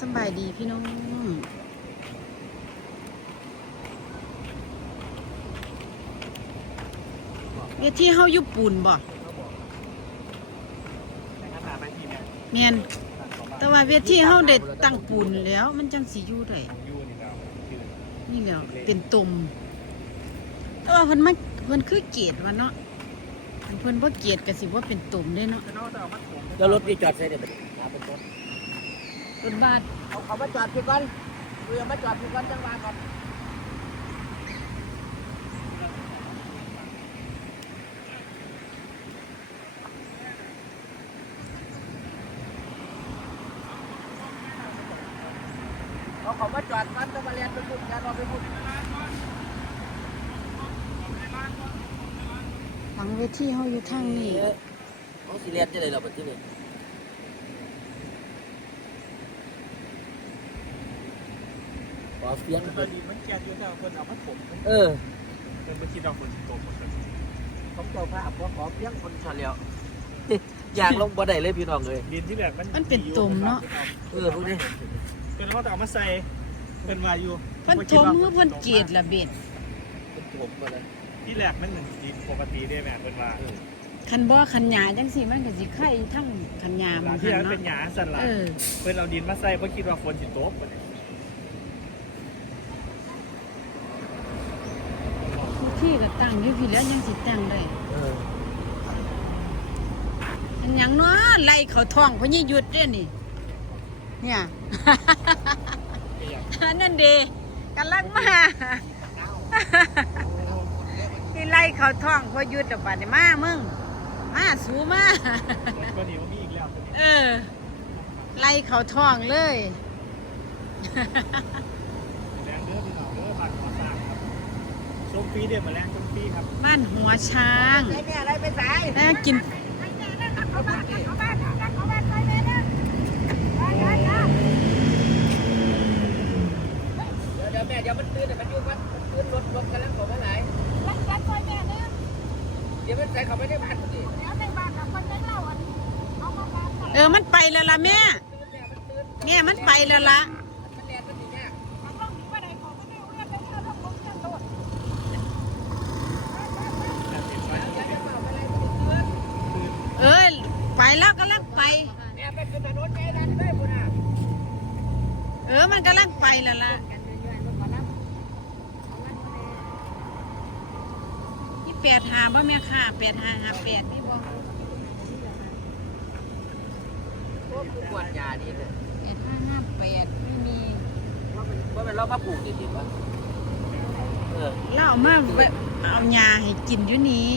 สบายดีพี่น้องเวทีเฮาอยู่ปูนบ่เนี่ยนแต่ว่าเวทีเฮาได้ตั้งปูนแล้ว มันจังสิอยู่ได้นี่เราคือนี่แล้วเป็นตุ่มแต่ว่าเพิ่นมาเพิ่นคือเกตว่าเนาะเพิ่นบ่เกตก็สิบ่าเป็นตุ่มเด้เนาะแล้วรถที่จอดใส่เดี๋ยวไปหาเป็นรถ รถบาสเอาเขามาจอดพี่ก่อนดูยังมาจอดพี่ก่อนจังหวะก่อนเอาเขามาจอดมันจะมาเรียนไปพูดกันเราไปพูดหลังเวทีเฮาอยู่ทางนี้ เขาสิเรียนจะเลยเหรอแบบที่นี่ อเสียงตอนนี้มันแก่เยอะแต่คนเอามัดผมเออเป็นเมื่อกี้เราคนโตหมดเลยของเจ้าภาพขอขอเพียงคนเฉลียวอยากลงบ่ได้เลยพี่น้องเลยดินที่แบบมันมันเป็นตุ่มเนาะ เออพวกนี้เป็นเขาแต่เอามาใส่เป็นวายูเพิ่นทมคือเพิ่นเกตละเบ็ดเป็นผมก็เลยที่แรกมันหนึ่งดินปกติได้แม่เป็นว่าคันบ่คันหญ้าจังซี่มันก็สิไข่ทั้งคันหญ้ามันที่หั่นมันเป็นหยาสันหลังเป็นเอาดินมาใส่เพราะคิดว่าฝนสิตก ที่ก็ตั้งอยู่พี่แล้วยังสิตั้งได้เอออันหยังเนาะไล่เขาท้องเพราะนี่หยุดเด้อนี่ เนี่ย อันนั่นเดกำลังมาที่ไล่เขาท้องเพราะหยุดออกไปนี่มามึง มาสูมา ก็เดี๋ยวมีอีกแล้ว เออ ไล่เขาท้องเลย แรงเด้อพี่น้องเด้อบัตรขอสร้างครับ ช่วงปีเดียวมาแรงช่วงปีครับบ้านหัวช้างไอ้แม่อะไรไปสายแล้วกินเดี๋ยวเดี๋ยวแม่เดี๋ยวมันตื่นเดี๋ยวมันอยู่มันมันตื่นรถรถกันแล้วของมันไหลเดี๋ยวมันใส่เขาไม่ได้บ้านพอดีเออ มันไปแล้วล่ะแม่ แม่มันไปแล้วล่ะ มันแลนมันสิยาก เออ ไป แล้วกำลังไปแม่ไปขึ้นถนนแม่ดันได้พุ่นน่ะเออ มันกำลังไปแล้วล่ะนี่แปดหาบ่แม่ค่ะแปดหาหาแปดนี่บ่พวกผู้กวาดยานี่เลยแปดห้าห้าแปดไม่มีว่ามันว่ามันเรามาปลูกจริงๆวะเออเราเอามาไว้เอายาให้กินอยู่นี้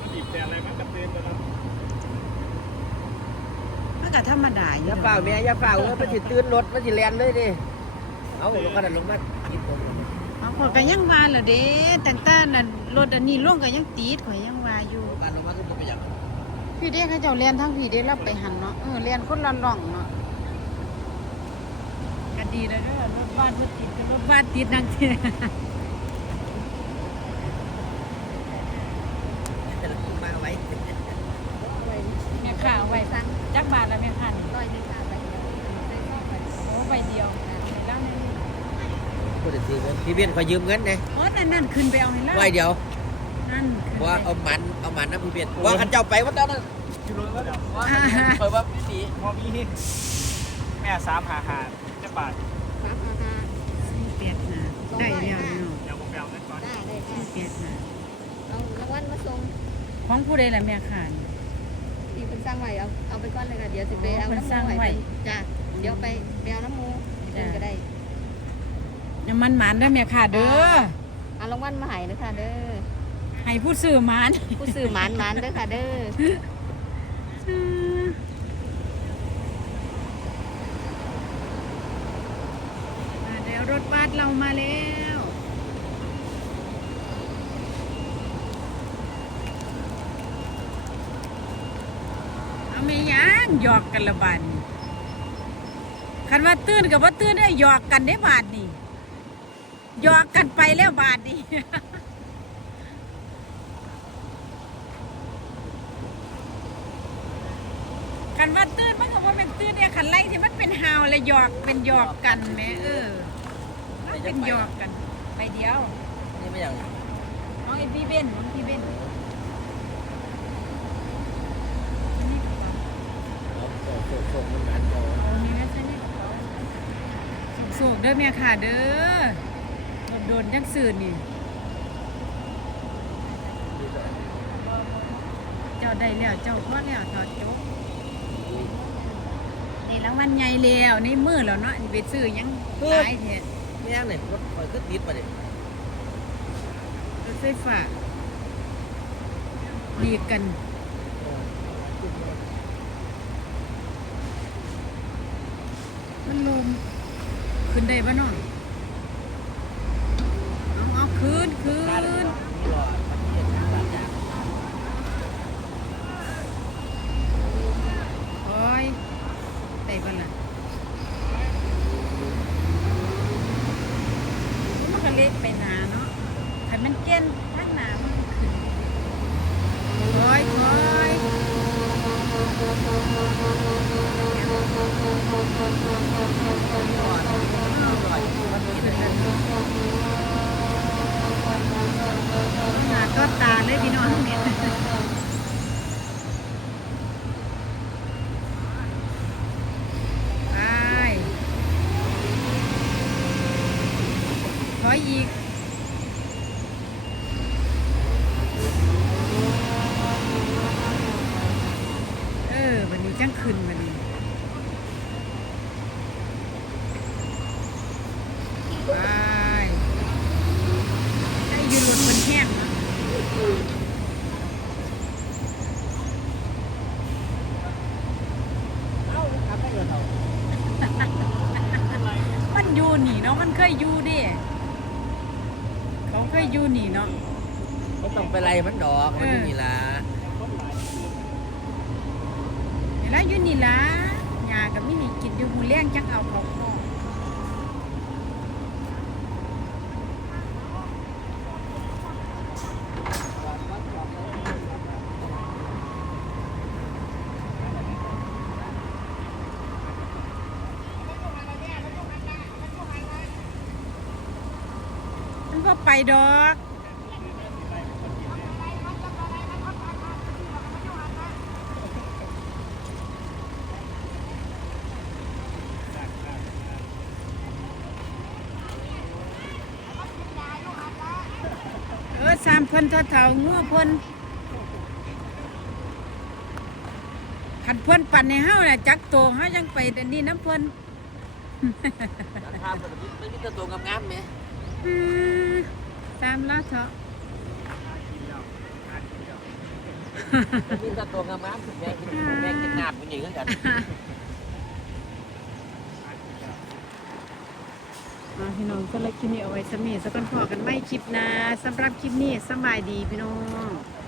มันบีบ แต่อะไรมันกระเตือนไปแล้วมันก็ธรรมดาออย่ย่าเฝ้าแม่อย่าเฝ้าเออมันสิตื่นรถมันสิแลนเลยดิเอาลงกระดานลงมากินผมเอาข่อยก็ยังว่าและเด้ตั้งแต่นั้นรถอันนี้ลงก็ยังติดข่อยยังว่าอยู่การลงมาก็ไปอย่างพี่เด้เขาเจ้าเรียนทั้งพี่เด้รับไปหันเนาะเออเรียนคนละร่องเนาะก็ดีแล้วเด้อรถบ้านรถติดกับรถบ้านติดนังทีมาไว้ แม่ค้าเอาไว้สั่งจักบาทละแม่ค้านี่ ร้อยหนึ่งค่ะใบเดียวใบสองใบ โอ้ใบเดียวในร้านนี้ พูดถึงเงินพี่เบี้ยนขอยืมเงินไงอ๋อนั่นนั่นขึ้นไปเอาให้ล่ะไว้เดี๋ยวนั่นขึ้นว่าไปเอามันเอามันนะพี่เบี้ยนว่าขันเจ้าไปว่าตอนนั้นอยู่รถแล้วเดี๋ยวว่าเปิดว่าพี่สีพอมีแม่สามหาหาจะบาทสามห้าห้าสี่แปดห้าได้แล้วเนาะเดี๋ยวผมไปเอาเงินก่อนได้ได้สี่ได้แปดห้าเอารางวัลมาส่งของผู้ใดล่ะแม่ค้านี่ที่เป็นสร้างไว้เอาเอาไปก่อนเลยค่ะเดี๋ยวจะไปเอาเพิ่นน้ำสร้างมูไว้จ้ะเดี๋ยวไปไปเอาน้ำมูเพิ่นก็ได้ น้ำมันหมานเด้อแม่ค้าเด้อเอารางวัลมาให้เด้อค่ะเด้อให้ผู้ซื้อหมาน ผู้ซื้อหมานหมานเด้อค่ะเด้อมาแล้วรถบัสเรามาแล้ว เอาไม่ยังหยอกกันละบาดนี่คันว่าตื่นกับว่าตื่นได้หยอกกันได้บาทนี่ หยอกกันไปแล้วบาทนี่ทคันว่าตื่นมันก็ว่าเป็นตื่นเนี่ยคันไล่ที่มันเป็นฮาวและหยอกเป็นหยอกกันแหม่เออมันเป็นหยอกกัน ไปเดียวนี่ไม่อย่างน้องไอ้พี่เบนน้องพี่เบนอันนี้กระเป๋าเอาโซ่โซ่โซ่มันงานโซ่เอานี่นะใช่นี่กระเป๋าโศกเด้อเมียค่ะเด้อ โดนๆจังสื่อนี่ เจ้าได้แล้ว เจ้าพอแล้วถอดจบในรางวัลใหญ่แล้วในมือแล้วเนาะไปซื้อหยังหลายเถอะไม่อย่างเนี่ยรถคอยก็ติดไปเลยรถไฟฟ้าดีกันมันลมขึ้นได้ปะเนาะเอาเอาขึ้นขึ้ การ น นี่รอมันเย็นบางอย่าง โอ้ยได้ปะล่ะมันก็เล็กไปหนาเนาะถ้ามัน เจนทั้งหนามันก็ขึ้นคอยคอยหนาก็ตาเลยพี่น้องเนี่ยไปขออีก เออวันนี้จังขึ้นวันนี้ไปได้อ ยืนรถคนแห้งเนาะเอ้าขับไปเดินเอามันอยู่นี่เนาะ มันเคยอยู่เดิเขาเคยอยู่นี่เนาะก็ต้องไปไล่มันดอก มันอยู่นี่ล่ะเดี๋ยวแล้วอยู่นี่ล่ะยากับมินี่กินอยู่หูเลี้ยงจักเอาเขา ออกมันก็ไปดอกเออสามเพิ่นเท่าเท่างัวเพิ่นขันเพิ่นปั่นในเฮาน่ะจักโตเฮายังไปแต่นี่น้ำเพิ่นราคามันไม่มีแต่ตัวงามๆไหมอืม ตามแล้วเถอะมันมีแต่ตัวงามๆถึงแม่งกินแม่งกินน้ำมันอย่างนี้กันอ่าพี่น้องก็เลยคลิปนี้เอาไว้สมีสักกันพอกันไม่คลิปหนะสำหรับคลิปนี้สำบายดีพี่น้องค